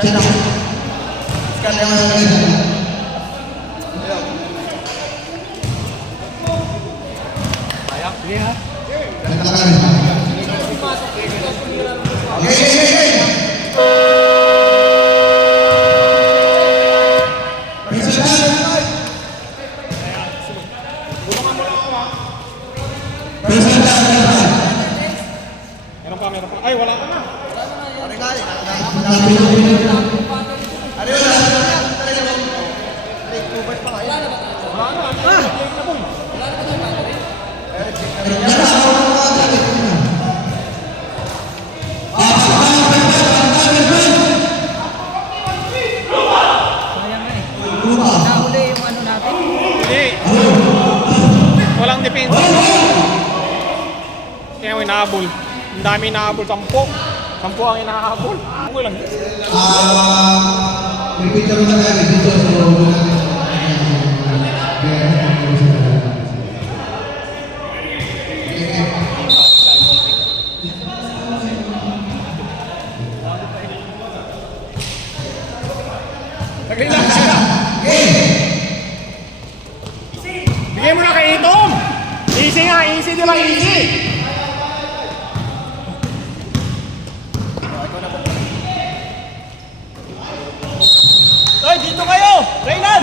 Sige ha. Meron pa. Ay, wala ka na. Sayang na eh. Nahuli yung ano natin. Hindi. Walang depensa. Kaya may nahabol. Ang dami nahabol. 10. 10 ang inahabol. Okay lang. Repeat naman na kami dito sa loob natin. Bigay mo na kay Itong! Easy nga, easy di ba? Easy! Ay, dito kayo! Reynan!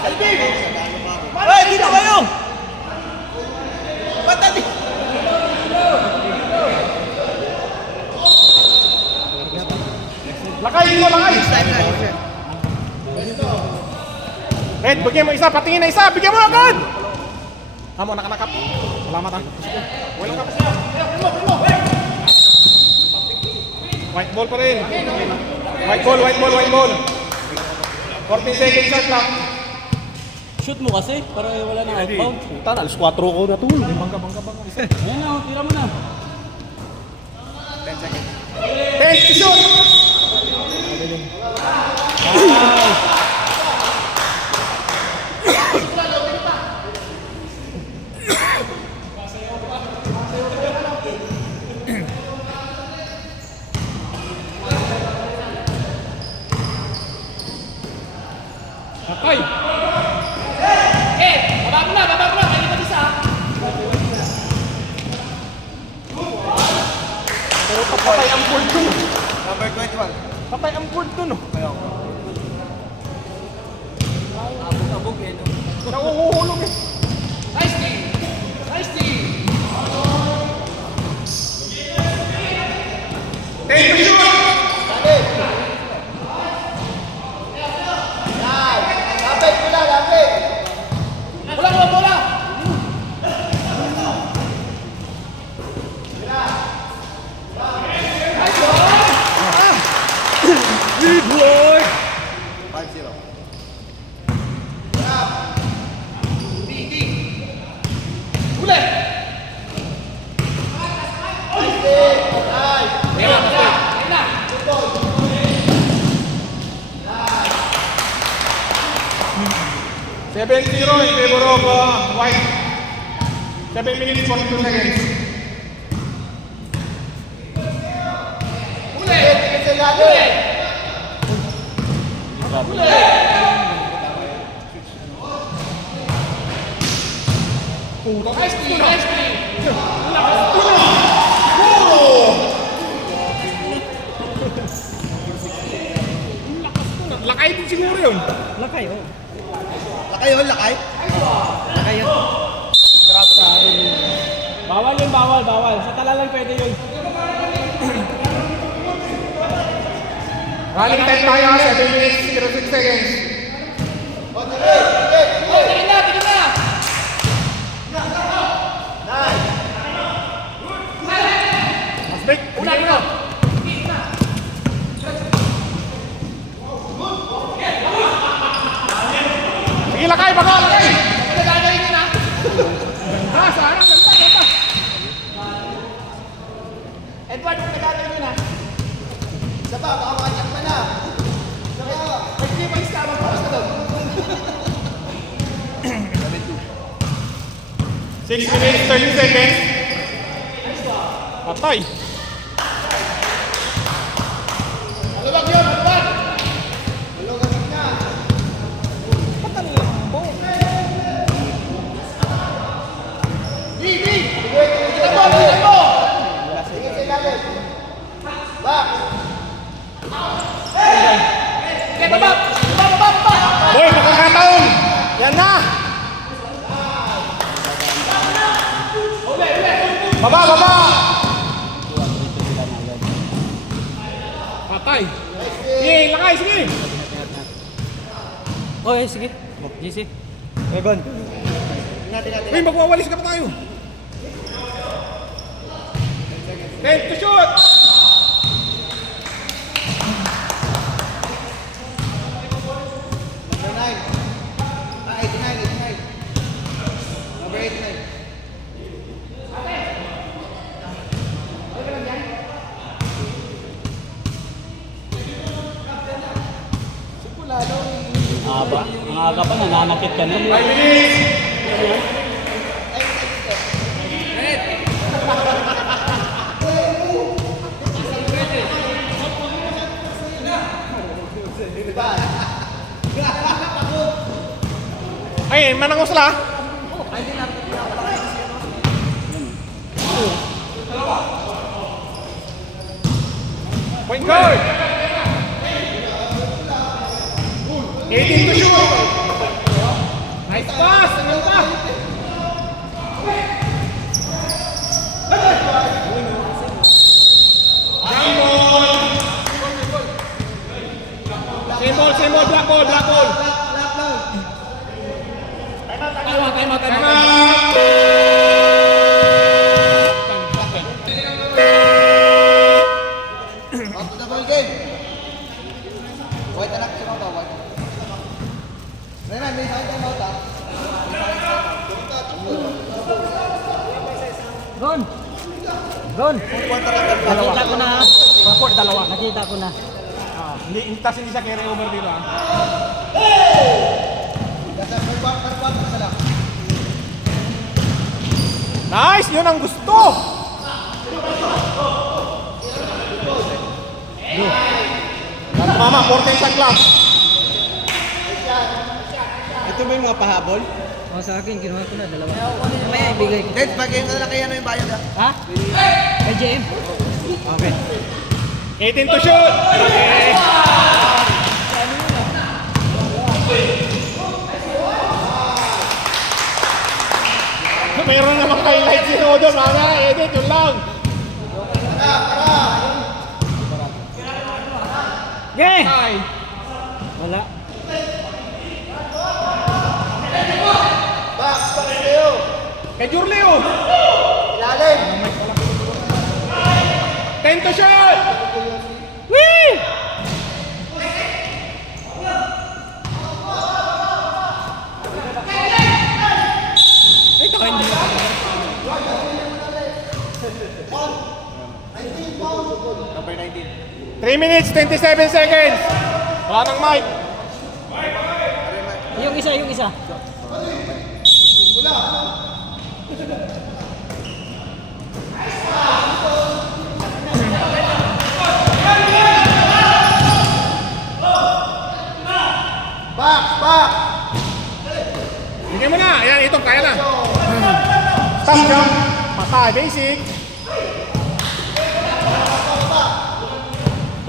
Alvin! Ay, dito kayo! Ba't natin? Lakay dito, lakay! Red, bigyan mo isa, patingin na isa, bigyan mo agad! Amo, nakanakap. Salamat ha. Walang kapas na. Primo! White ball pa rin. White ball. 14 seconds shot lang. Shoot mo kasi, para wala na outbound. Puta, alas 4 ko na to. Bangga. Ayan na, tira mo na. 10 to shoot! Ay! Baba mo na, kaya pa isa. Pero patay ang board dun. Number 21. Patay ang board dun. Abog eh. Nauhuhulog eh. Nice team! 10 to shoot! Bola! Good boy! 5-0. Uli! Seven zero in favor of White. 7 minutes 42 seconds. Nice team! Lakay din siguro yun. Lakay oh. Lakay? Lakay yun. Bawal yun, bawal. Sa tala lang pwede yun. Running time tayo, 7 minutes 06 seconds. Tingin na! Masbik, ulan mo na. Sige, lakay, baka, lakay. Nagagawin yun na! Sana, ganda. Edward, nagagawin yun na! Isa pa, baka makachak pa na. Nag-3 ka, magpapas ka doon. 6 minutes 30 seconds. Patay. Boy, pagkakataon! Yan na! Baba, baba! Patay! Sige, lakay, sige! Okay, sige. GC. Evan. Uy, magwawalis ka pa tayo! 10 to shoot! Number 9. 89. Number 89. Aba. Ang aga pa, nananakit ka na. 5 minutes! Ay, manang usla! Point guard! 18 to shoot! Nice pass! Ano pa? Same ball, black ball! Time out! Back to the ball game. White anak siya ba? White. Renan, may sakit time out ha. Ron! Ron! Quarter lang ang Nakita ko na ha. Front dalawa. Nakita ko na. Hindi siya carry over dito ah. Kasi per quarter na lang. Nice! Yun ang gusto! Mama, 14 shot clock. Ito ba yung mga pahabol? O sa akin, kinuha ko na. Dalawa. May ibigay ko. Dad, pag-game na lang kaya ano yung bayad ha? Ha? Kay JM? Okay. 18 to shoot! Okay. Mayroon namang highlights si Rodo, mama. Edit, yun lang. Okay! Ay. Wala. Back kayo. Kay Jurleo. Ilalim. 10 to shoot! Whee! Number 19. 3 minutes, 27 seconds. Wala nang mic. Yung isa. Back. Bigyan mo na. Ayan, ito, kaya na. Stop jump. Patay, basic.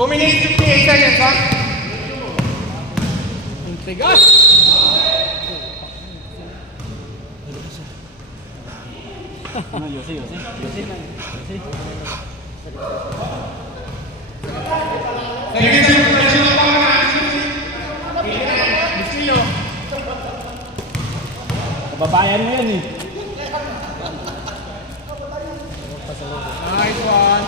2 minutes, 58 seconds, ha? Ang tigas. Ano, Yossi. Kababayan mo yan eh. Nice one.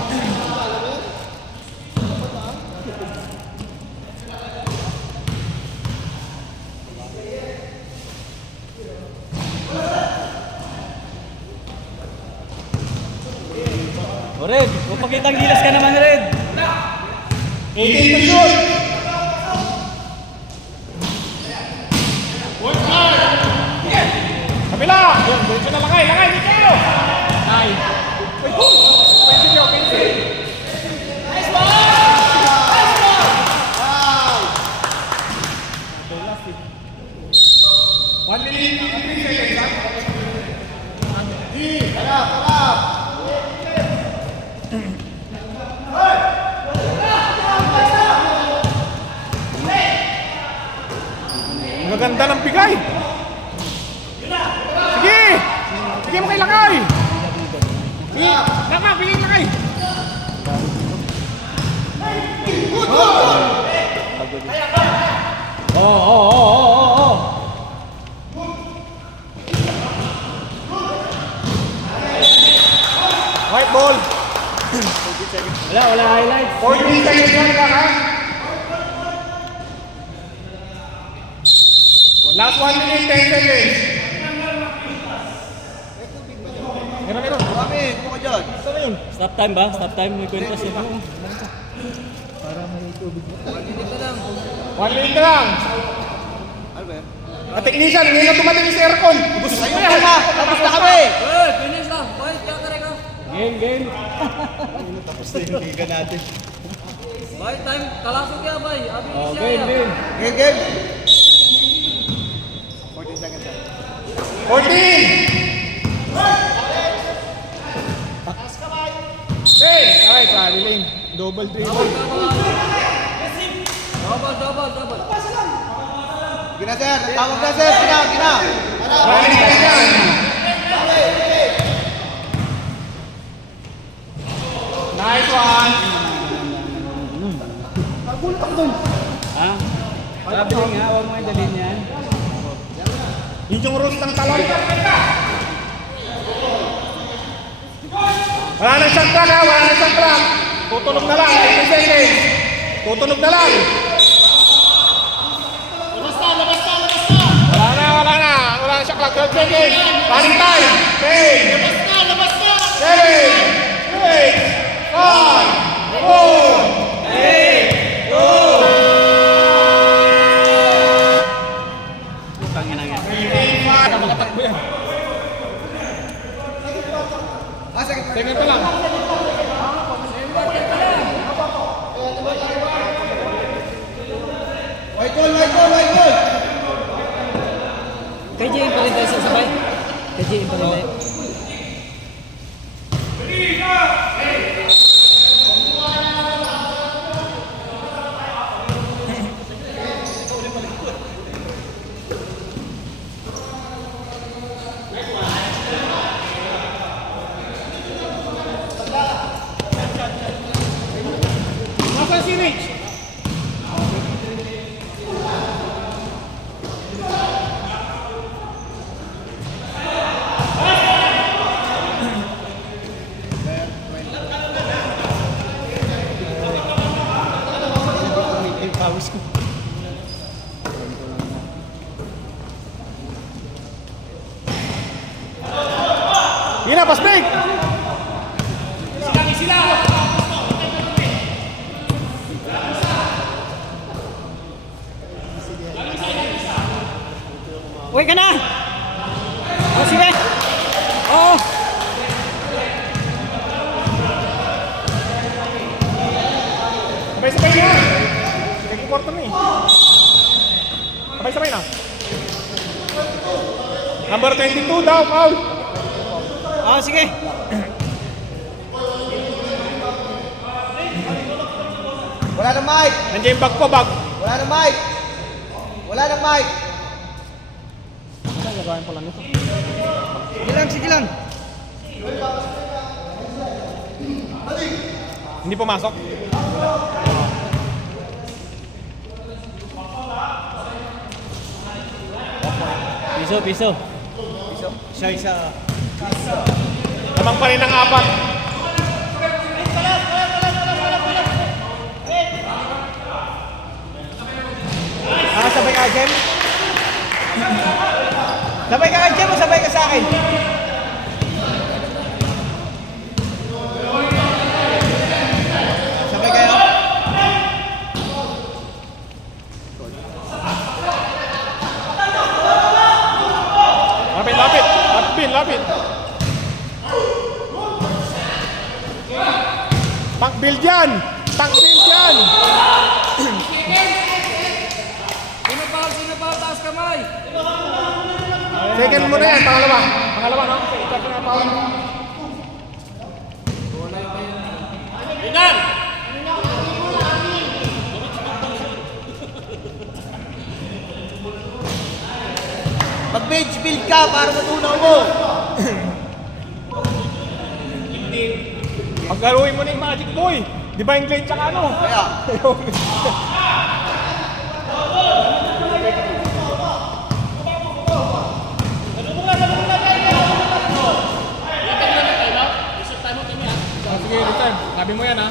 O Red, upakitang gilas ka naman Red. 18 to shoot. Kabila. Yun, dito na lakay, dito kayo. Nice. Wait, pencil yo, pencil. Nice one. 1 minute, 3 seconds, ha? Gaganda ng bigay. Sige! Sige mo kay Lakay! Sige! Tama, bigay Lakay! White ball. Wala highlights. 14 seconds lang ka, ha? Last 1 minute, 10 seconds. Meron. Kami, buka dyan. Saan na yun? Stop time ba? Stop time. May kwenta siya. Dito lang. 1 minute na lang. Ano ba yan? At technician, ngayon na tumating si Aircon. Gusto mo Ayun yan. na, tapos na kami. Hey, finish lang. Boy, kaya ka rin ka. Game. Boy, time. Kalasok kaya, boy. Abi Oh, siya game. yan. Game. 14! Hey! Alright, traveling. Double dribble. Double. Gina sir, tawag na sir, gina. Running tayo dyan. Nice one. Ha? Traveling ha. Huwag mo yung dalhin yan. Yun yung rules ng talon. Wala nang shot clock, ha? Wala nang shot clock. Tutunog na lang. 15 seconds. Tutunog na lang. Wala na. Wala nang shot clock. 12 seconds. Running time. 10. 7. 6. 5. 4. 3. 2. Putangin na yan. Makatakbo yan. Second pa lang. White goal. Kay Jay pa rin tayo sa sabay. Kay Jay pa rin tayo. Nasaan si Rich? Yun na, pass break! Uy ka na! Oh, sige! Oo! Sabay-sabay na! Nag-importa na eh. Sabay-sabay na. Number 22 daw, foul! Oh, sige! Wala nang mic. Nandiyan yung bag ko, bag. Wala nang mic. Lagayan pala nito. Sige lang. Hindi pumasok. Piso. Isa. Lamang pa rin ang apat. Sabay ka, Jem? Sabay ka, Jem, o sabay ka sa akin? Sabay kayo? Lapit. Tank-build yan! Sino pa? Taas kamay! Second mo na yan, pangalawa, no? Ikaw na foul. Mag-bench build ka para matunaw mo. Paglaruin mo na yung Magic Boy. Di ba yung Glade tsaka ano? Kaya. Sige, return. Sabi mo yan ha.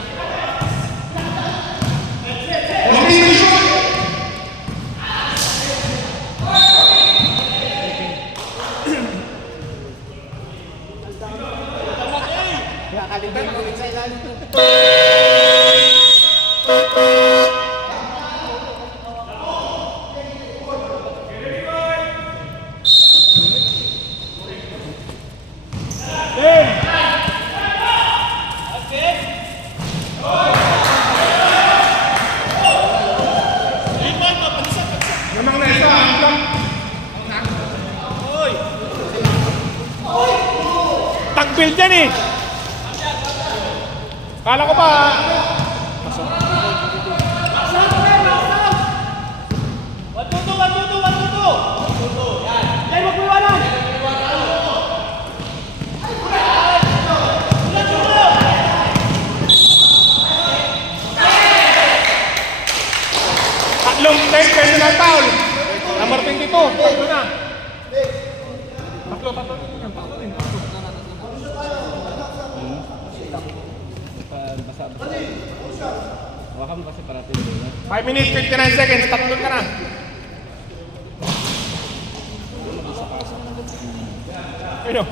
Namang na isa. Tag-build yan eh. Kala ko pa. Tatlong personal foul. Number 22. Tatlo na. Tatlo. Tatlo din. Basa-basa. Hawakan mo kasi parating doon. 5 minutes, 59 seconds. Tatlo ka na. Ayun.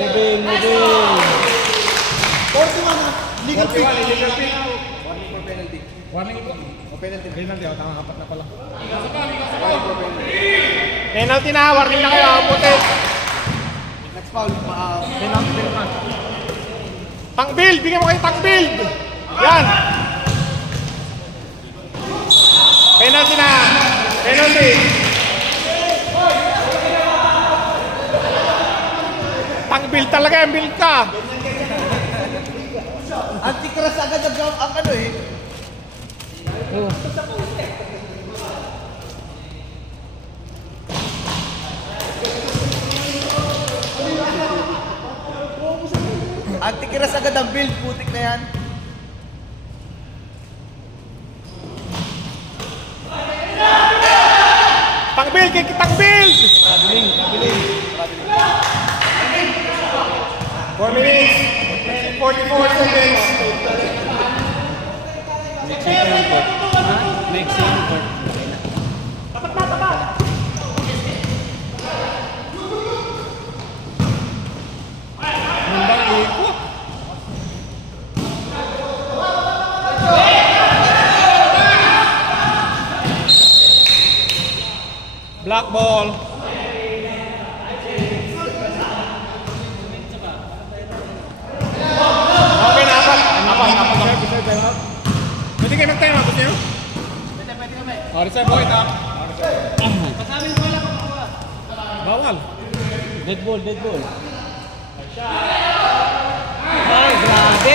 Moving. Legal pick. Illegal pick. Warning for penalty. Warning ito. O penalty. Penalty. Tama, apat na pala. Penalty na. Warning na kayo. Puti. Next foul. Penalty na. Tank build. Bigyan mo kayo tank build. Yan. Penalty na. Penalty. Tank build talaga. Yung build ka. Anti-crash agad ang ano eh. Anti-crash agad ang build. Putik na yan. Tank build. Tank build. 4 minutes. 44 seconds. Next import. Mandang ikot. Black ball. Okay na, apat. Pwede kayo mag-time out, gusto nyo? Oh, reserve point ha. Bawal. Dead ball. Ay, grabe.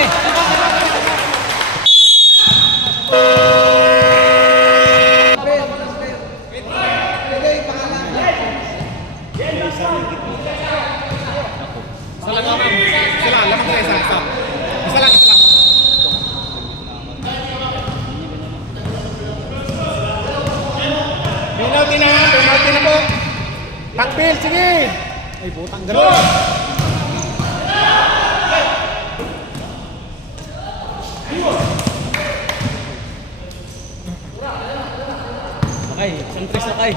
Isa lang ako. Isa lang. Lakas na isa. Isa lang. Penalty na po. Tank build, sige. Ay, butang gano'n. Okay, isang tres na kay.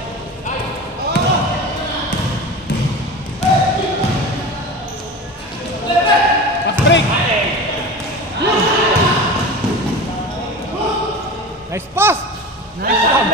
Fast break. Nice pass. Nice one.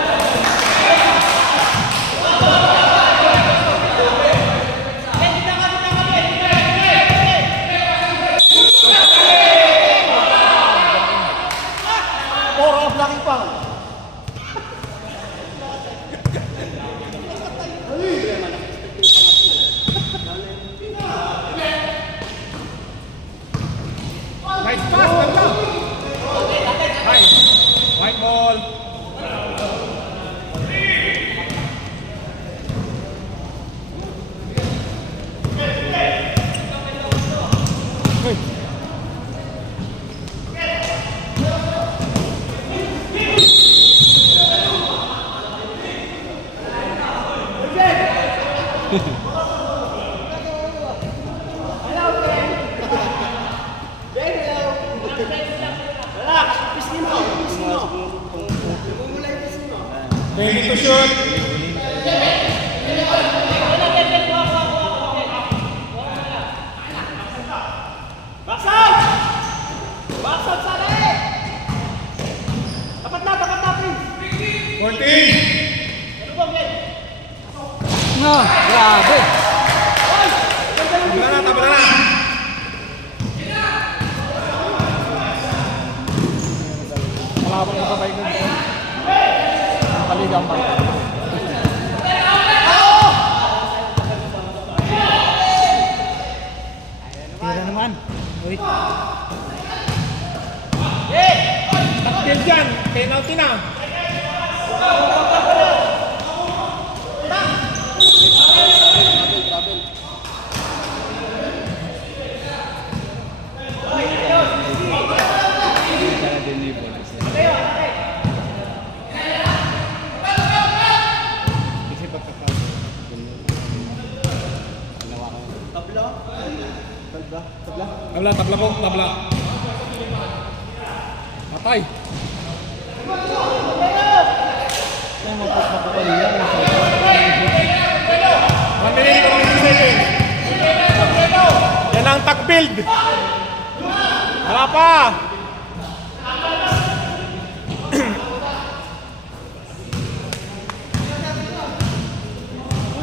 Hey. Ready to shoot. No, grabe. Tabla na. Malabang na sabay ko dito. Kaligang ba? Tira naman. Wait. Takbil dyan. Penalty na. Sana deliver. Kasi pagkakao. Ginawa ko. Tabla po. Patay. Kaya magpapakapal yan. 1 minute, 20 seconds. Yan ang tag-build. Wala pa.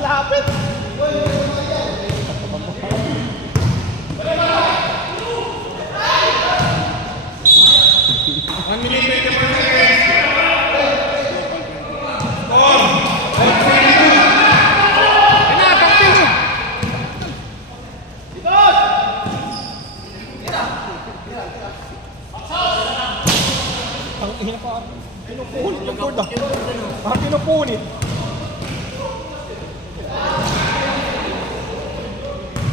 Lapit. One minute, 20 seconds. Score. Yan na, tag-build. Ang ina pa. Pinupunit yung board ah. Pinupunit.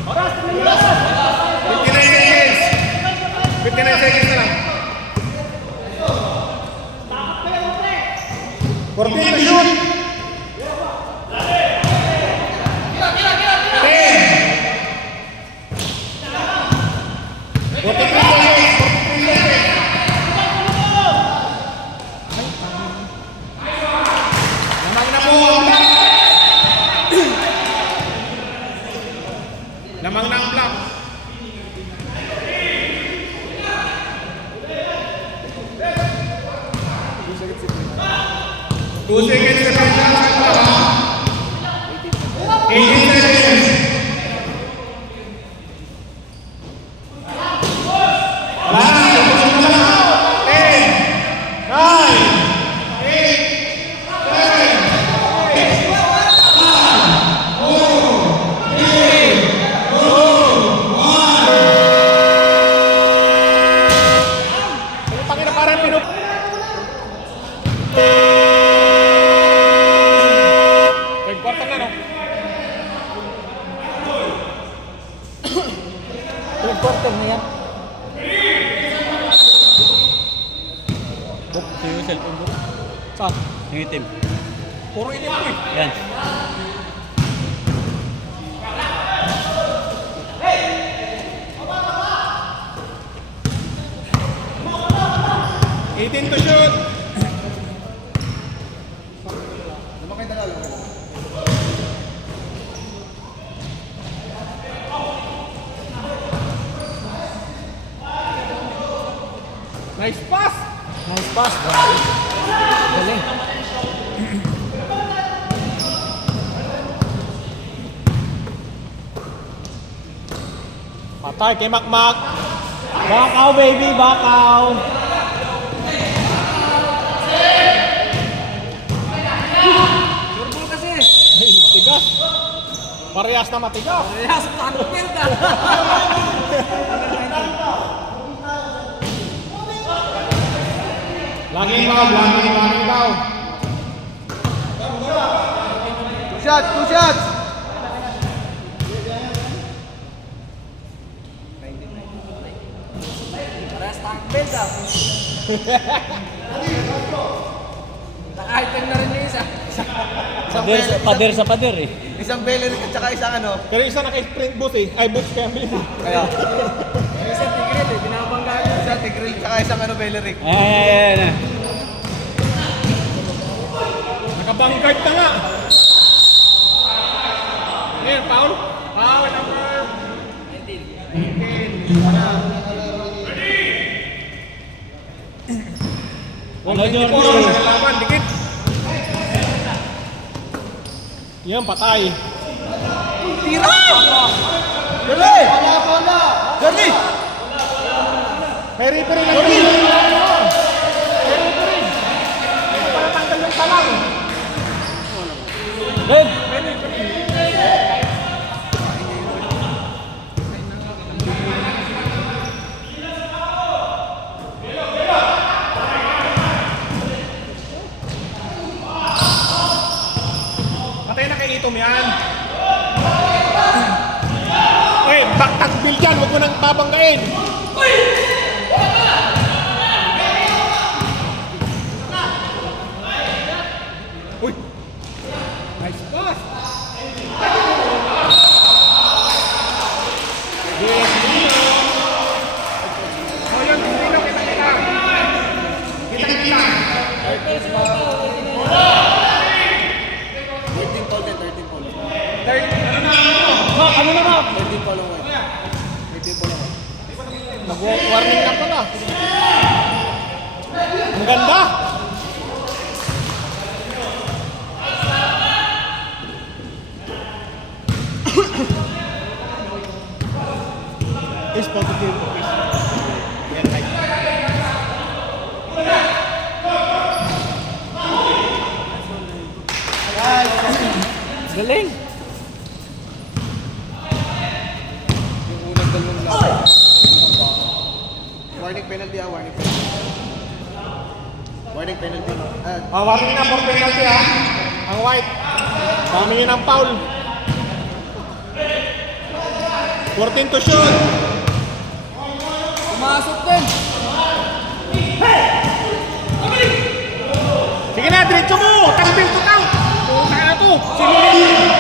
Oras! 59 seconds! 59 seconds na lang. 14 to shoot! 10! 43 seconds! Lamang na po ang block! Lamang na ang block! Two seconds na lang. 18 seconds. Third quarter na yan. Book, sa'yo cellphone book. Saan? Yung itim. Puro itim po eh. Yan. Eighteen to shoot. Nice pass. Nice pass. Grabe. Galing. Patay kay Makmak. Bakaw baby, bakaw. Surbol kasi. Ay, tigas. Parehas na matigas. Yes, tag-build ah. Laging daw. Two shots! Belt ah. Naka-item na rin yung isa. Pader sa pader eh. Isang Beleric at saka isang ano. Pero isa naka-sprint boots eh. Ay, boots kaya bilhin. Kaya. Yung isa tigil eh, binabangga ko. Isang Tigreal at saka isang ano Beleric. Ayan. Naka-vanguard na nga. Ayan, foul. Foul number 19. Ano, Jordi? Nagalaban, dikit. Yan, patay. Tira! Jordi! Jordi! May referee lang yun. May referee. Hindi pa natanggal yung talang. Red! Patay na kay Itom yan. Eh, tagbil dyan. Huwag mo nang babanggain. Uy! Nice pass! Yes, Dino! Oh, yun, Dino, kita-kita! Kita-kita! 13 call din, 13 call. Ano na nga? 13 call ang white. 13 call ang white. Mag-warning na pala. Ang ganda! Is positive. Yan, right. Galing! Yung unang dalawang laban. Warning penalty warning penalty. Warning penalty. Warning na for penalty ha. Ang white. Dami yun ang foul. 14 to shoot. Pumasok din. Sige na, diretso mo. Tagbil to count. Puta ka na to. Sinulin.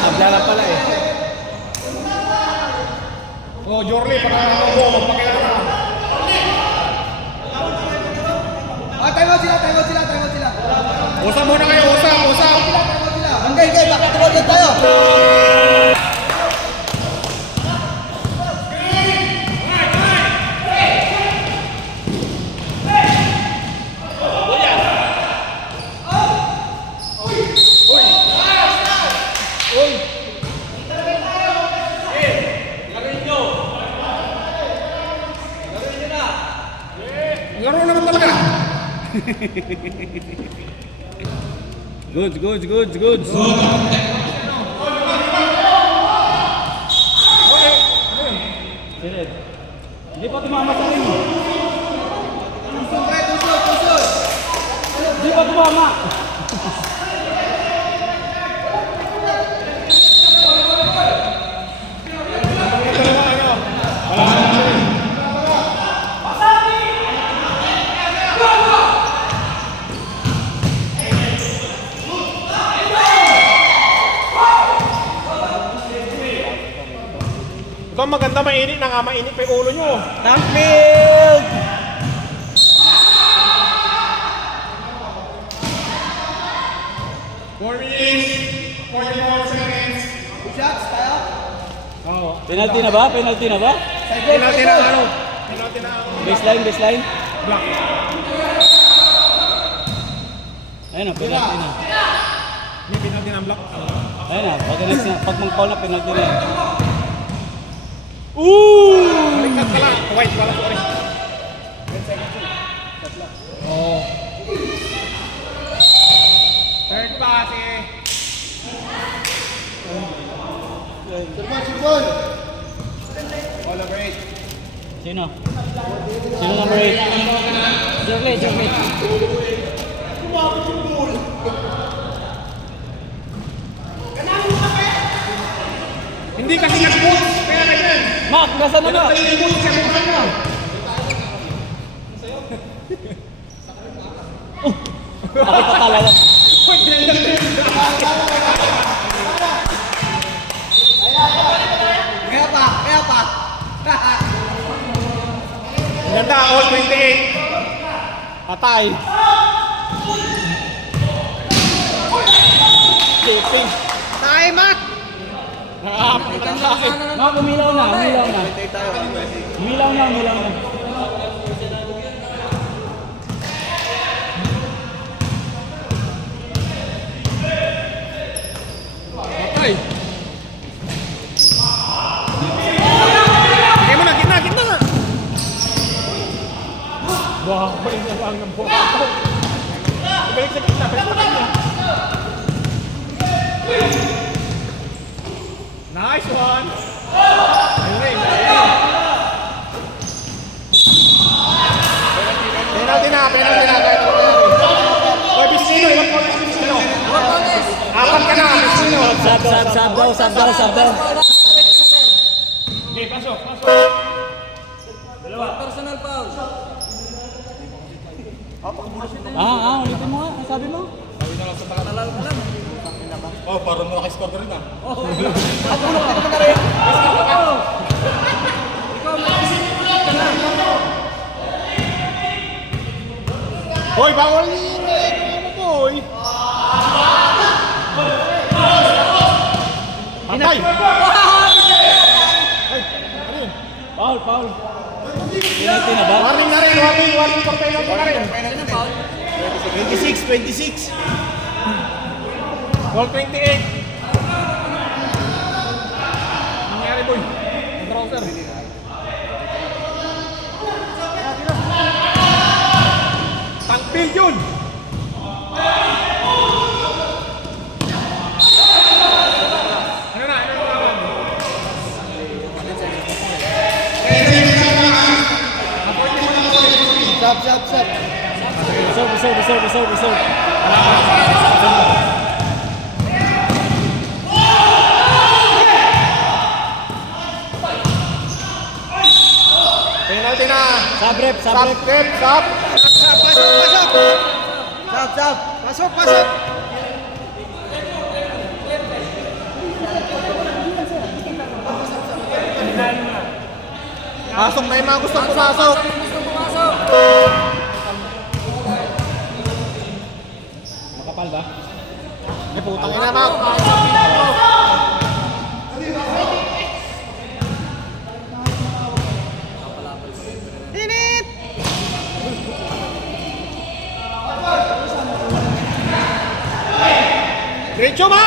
Naglara pala eh. Oh, Jorley, pagkakataon mo, magpakilala. Time out sila. Usap muna kayo, usap. Hanggang bakit tawag yan tayo? Laro naman talaga. Goods. Red. Hindi pa tumama sa rin. Tusod. Hindi pa tumama. Ito ang maganda, mainit na nga, mainit pa yung ulo nyo. Tankfield! 4 minutes, 44 seconds. Shots tayo. Oo. Penalty na ba? Penalty na ano? Penalty na ano? Baseline. Block. Ayun na, penalty na. May penalty na ang block. Ayun na, pag mag-foul na, penalty na. Baliktad pala. White, wala sorry. Oh. Third pass eh. Sirbon. All over 8. Sino? Sino number 8? Chocolate. Hindi kasi nag-boots. Kaya ganyan. Mark, nasaan na ba? Nag-boots siya kung ano. Ako pa talaga. Kaya pa. Ganda, all 28. Patay. Shipping. Time out. Mark, umilaw na. Umilaw na. Patay. Bigay mo na, gitna nga. Wah, balik na lang ng buwan ko. Balik sa gitna, balik sa gitna. Nice one! Ayun. Penalty na kahit ano nangyari. Oy, Bisino, iwan ko na si Bisino. Apat ka na, Bisino. Sab daw. Okay, pasok. Personal foul. Ulitin mo nga. Sabi mo? Talal ka lang. Oh, parang mo nakiscore ka rin ah. Hoy, bawal yun eh. Boy. Patay. Ay, ano yun? Foul. Penalty na ba? Warning na rin, warning for penalty na rin. 26. Goal 28. Nangyari, boy. Trouser. Tangpil yun. Ano na? Sab. Reserve. Penalty na. Sabrep. Stop. Sab. Pasok. Pasok na yung mga gustong pumasok. Makapal ba? Eh, putang ina na. Init! Diretso ba?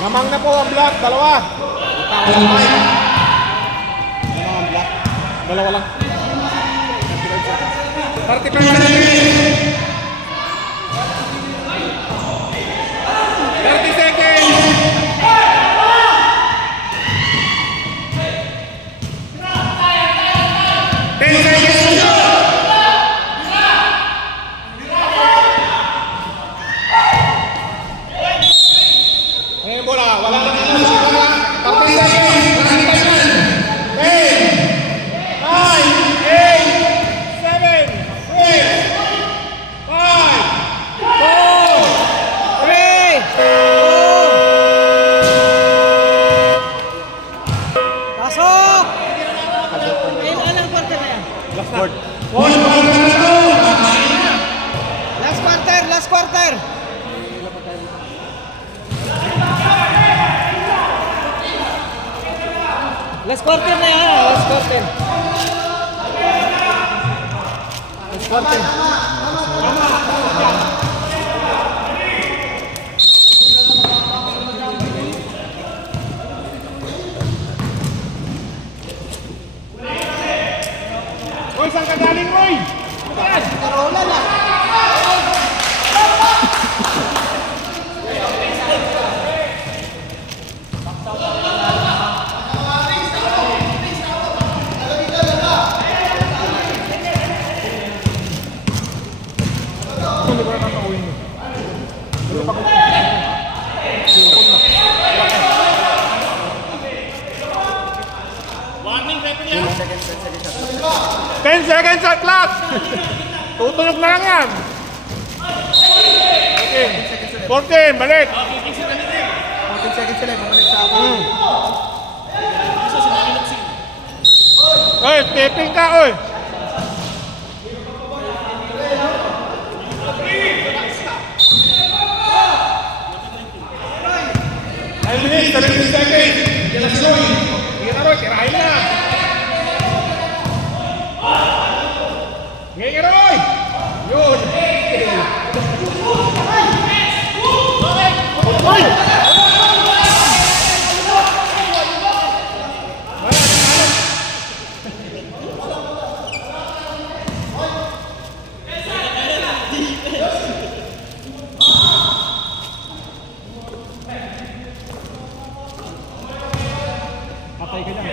Namang na po ang black, dalawa. Namang ang black, dalawa lang. 30 seconds. 10 seconds. Ngayon bola, wala na dito. 30 seconds. 10, 9, 8, 7, 6, 5, 4, 3, 2. Pasok! Ilang quarter na yan? Last quarter. Last quarter! Last quarter na yan, last quarter. Last quarter. 10 seconds shot clock! Tutunog na lang yan! Okay. 14, balik! 14 seconds sila, bumalik sa ako. Oy, stepping ka, oy! Ay, minutes, 17 seconds! Yan na si Roy! Yan na Roy, tirahin na! Ngayon ka Roy! Yun! Oy! Patay ka lang.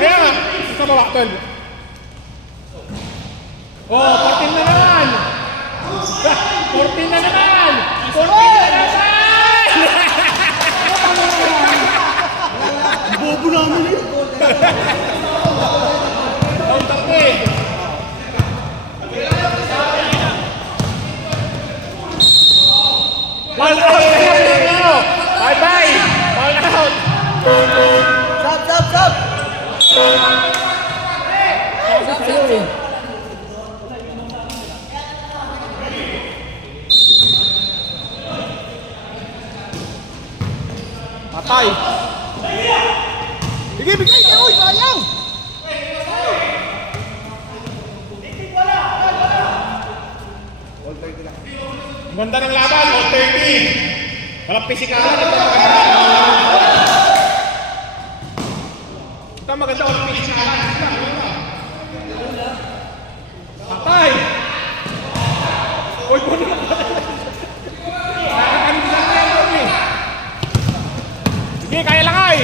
Kaya nga, sa baba, 12. Oh, 14 na naman! 14 na naman! 14 na naman! Bobo namin eh. Down 30. Ball out! Bye-bye! Ball out! Sub! Patay! Bigay! Uy, sayang! Ang ganda ng laban, all 30! Walang pisikalan, ito maganda, walang pisikalan. Patay! Uy, puno na patay! Nakakanin sa akin, Romy! Sige, kaya lang ay!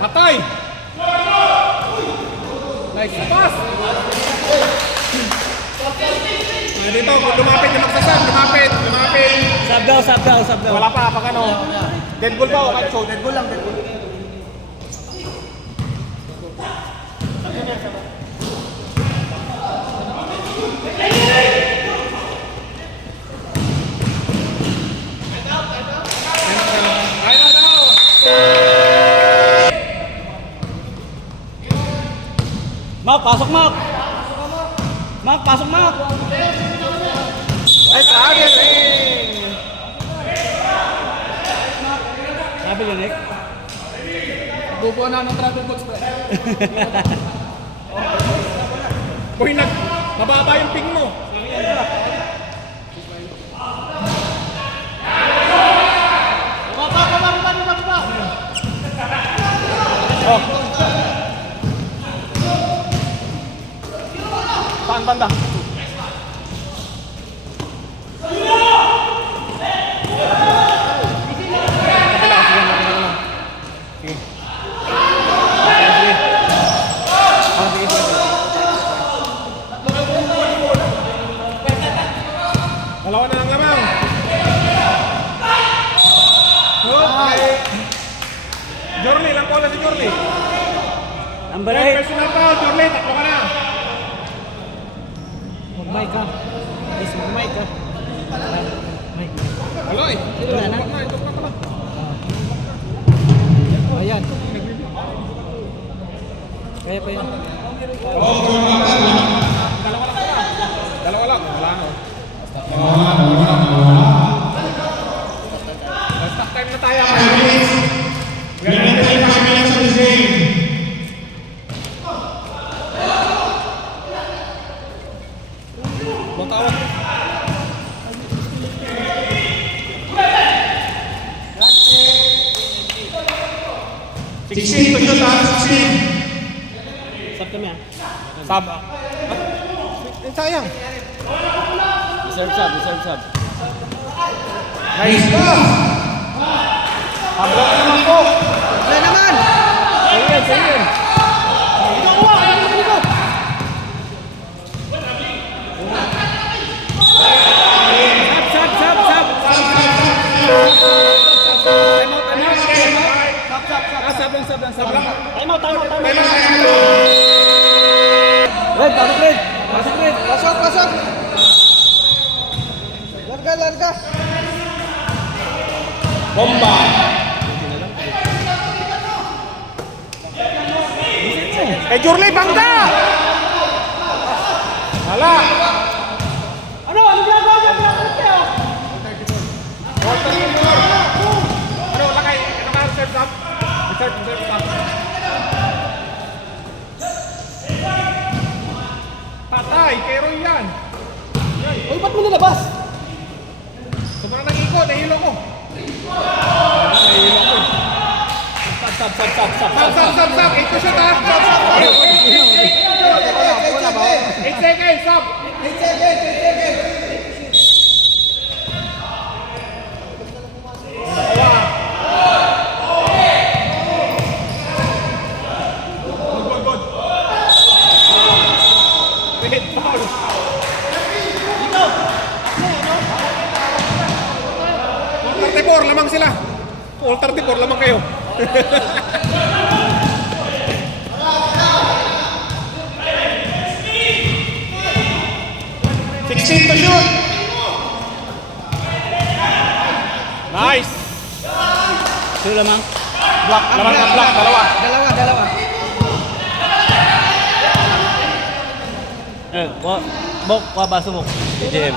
Patay! Nice pass! Dito, lumapit na magsasab, lumapit! Sub daw. Wala pa, pag ano. Dead ball ba o kahit show? Dead ball lang, dead ball. Ay na daw! Mark, pasok Mark. Mark, pasok Mark. Ay, target ring! Sabi yun, Nick. Bubuo na ng travel box pa. Boy, mababa yung ping mo. Oh. Saan banda? Kabila, sige, nakita ko lang. Sige. Sige. Sige. Dalawa na lang lamang. Okay. Jorly, lang ko na si Jorly. Number Right, 8. personal foul, Jorly, takbo ka na. Mag-mic ka. Please, mag-mic ka. Mic. Aloy, Wala na. ito pa pala. Ayan. Kaya pa yun. Dalawa lang, wala na. Stop time na tayo. We are not 25 minutes of this game. Sab kami ah. Sab. Sayang. Reserve sub. Nice pass. Pablock naman po. Wala naman. Sige. Sab. Sab lang. Time out. Red, pasok red. Pasok. Larga. Bomba. Jurley, bangga! Hala! Ano ginagawa niya? Walter Timor. Ano, lakay? Ano ka, reserve stop? Reserve stop. Patay, pero yan. Uy, ba't mo nilabas? Sobrang nang-ikot, nahilo ko. Sab. Stop. 8 to shoot, ha? 8 seconds, stop. 8 seconds. Good. Red ball. All 34, lamang sila. All 34, lamang kayo. 16 to shoot. Nice. Sino lamang? Block, dalawa. Dalawa. Bok, baso mo. PGM,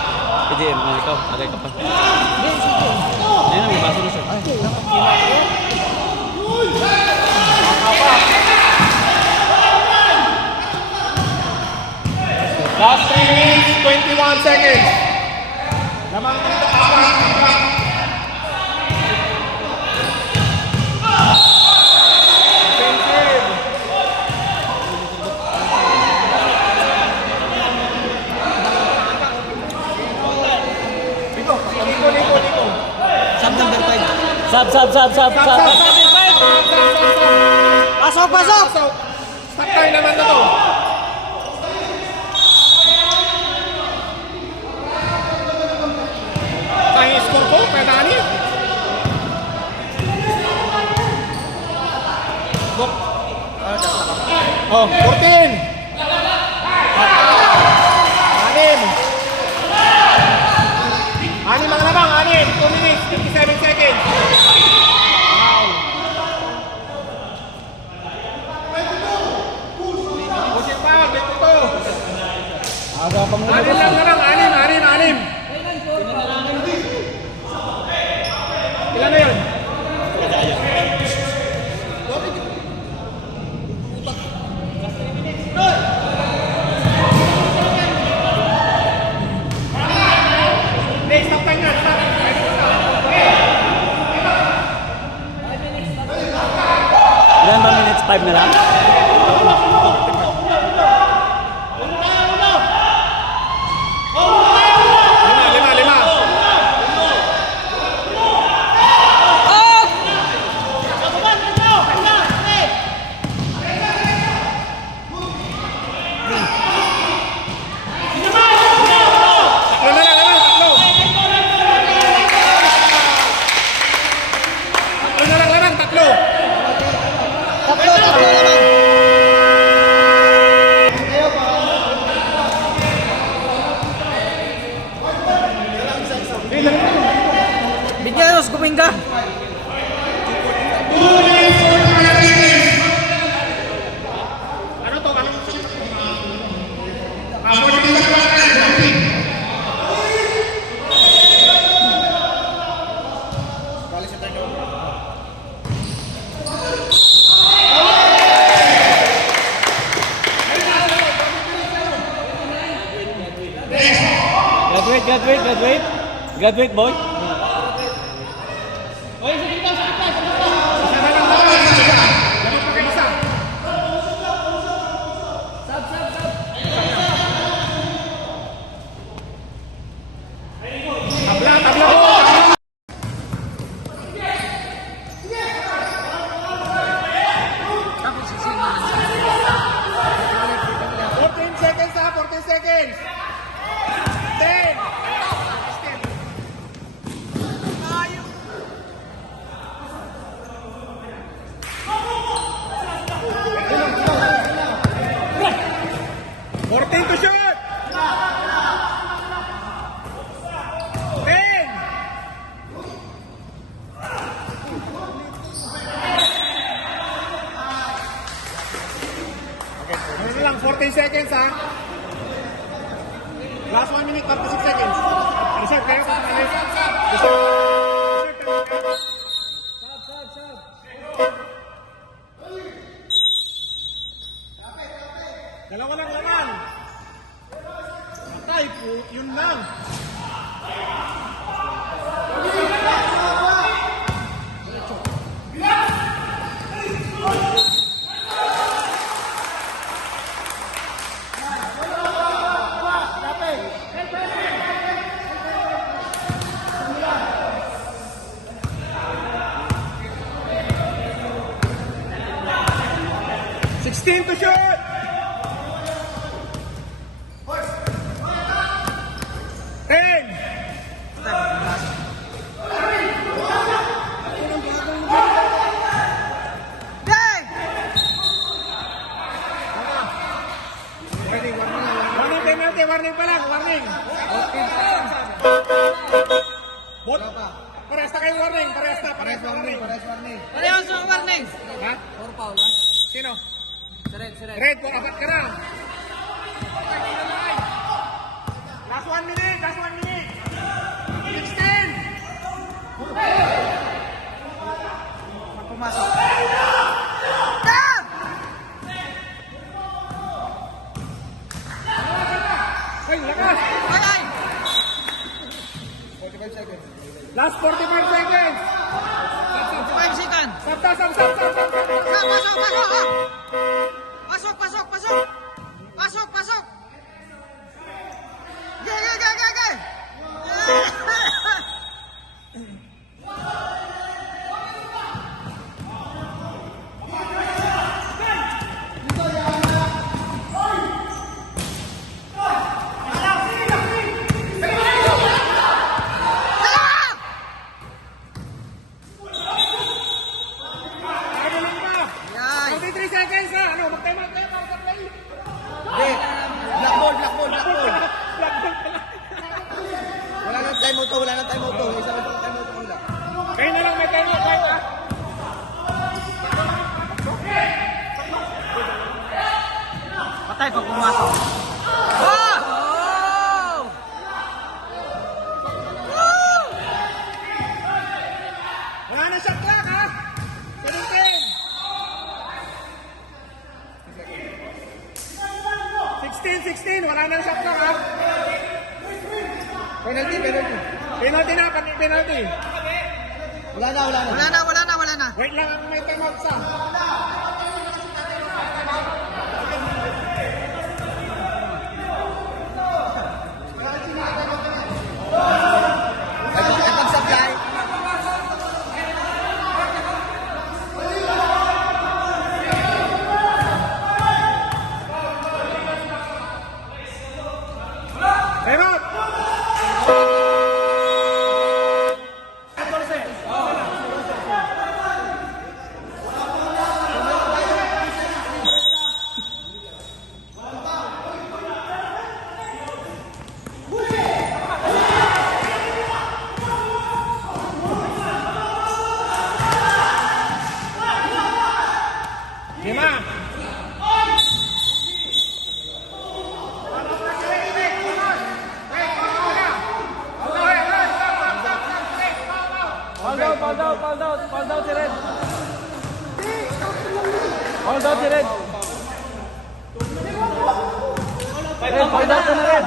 ikaw, agay ka pa. Ayun na, may baso na siya. Last 3 minutes, 21 seconds. Lamang dito, defensive. Dito. Sub number 5. Sab. Pasok. Stop time naman na to. Tayong score ko, kaya Dani. Oh, 14. 6 ang labang, 2 minutes, 57 seconds. Wow. Push it back, dito to. Aga pa muna. 6 lang labang, 6. Ilan na yun? Hey, stop time na, stop. Ilan ba minutes? 5 na lang? Lima. Tatlo. Tatlo naman. Bigyanos, Guminga. Ano to? Graduate, boy. Isa na lang. Lamang pa kayo isa. Ano lang, 14 seconds ha. Last 1 minute, 36 seconds. Reserve kayo sa mga Reserve kayo. Dalawa lang laman. Patay po, yun lang. Sixteen to shoot! 10! Game! Warning penalty, warning pa lang, warning. Bot. Parehas na kayo warning, parehas na warning. Parehas ng warning. Ha? 4 foul ha? Sino? Red. Red, kung apat ka na. Last 1 minute, last 1 minute. 16! Pumasok. Game! Ay, lakas! Ay! 45 seconds. Last 45 seconds! 5 seconds. Sabta! Pasok! Pasok! Ge! Ano lang ba? Yan. 23 seconds ha! Ano, mag-time out kayo para sa play? Ge! Black ball. Wala nang time out to. Isa lang time out to kanila. Kayo na lang may time out ha! Patay pag pumasok. Oh! Wala na shot clock ha! 17! 16, wala na shot clock ha! Penalty. Penalty na, penalty! Wala na. Wait lang ang may time out sa. Ay pag-supply. Time out! Lima! Fall down si Red. Fall down si Red. Red, fall down ka na Red.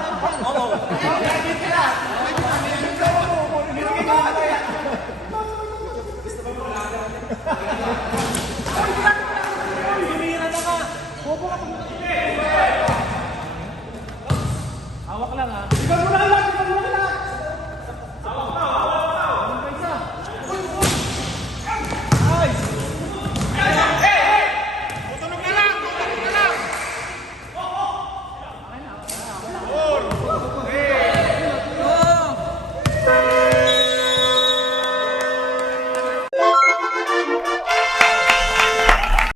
Hawak lang ha.